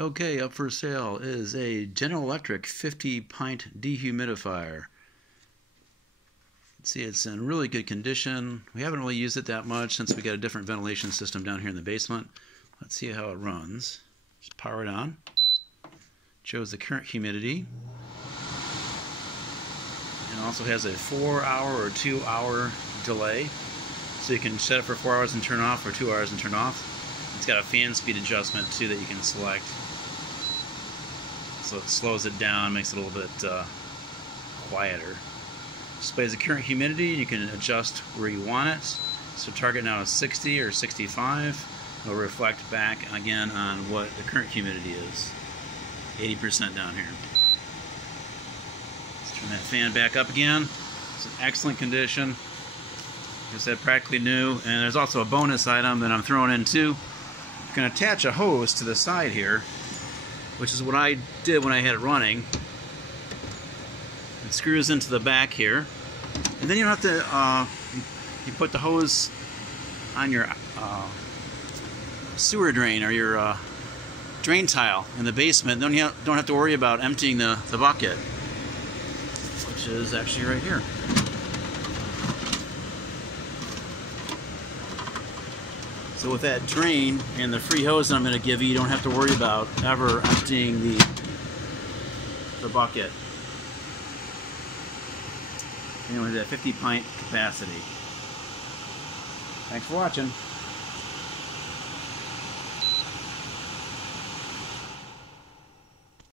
Okay, up for sale is a General Electric 50-pint dehumidifier. See, it's in really good condition. We haven't really used it that much since we got a different ventilation system down here in the basement. Let's see how it runs. Just power it on. Shows the current humidity. And also has a 4-hour or 2-hour delay. So you can set it for 4 hours and turn off, or 2 hours and turn off. It's got a fan speed adjustment too that you can select. So it slows it down, makes it a little bit quieter. Displays the current humidity. You can adjust where you want it. So target now is 60 or 65. It'll reflect back again on what the current humidity is. 80% down here. Let's turn that fan back up again. It's in excellent condition. Like I said, practically new. And there's also a bonus item that I'm throwing in too. You can attach a hose to the side here, which is what I did when I had it running. It screws into the back here, and then you don't have to you put the hose on your sewer drain or your drain tile in the basement. Then you don't have to worry about emptying the bucket, which is actually right here. So with that drain and the free hose that I'm going to give you, you don't have to worry about ever emptying the bucket. Anyway, that 50-pint capacity. Thanks for watching.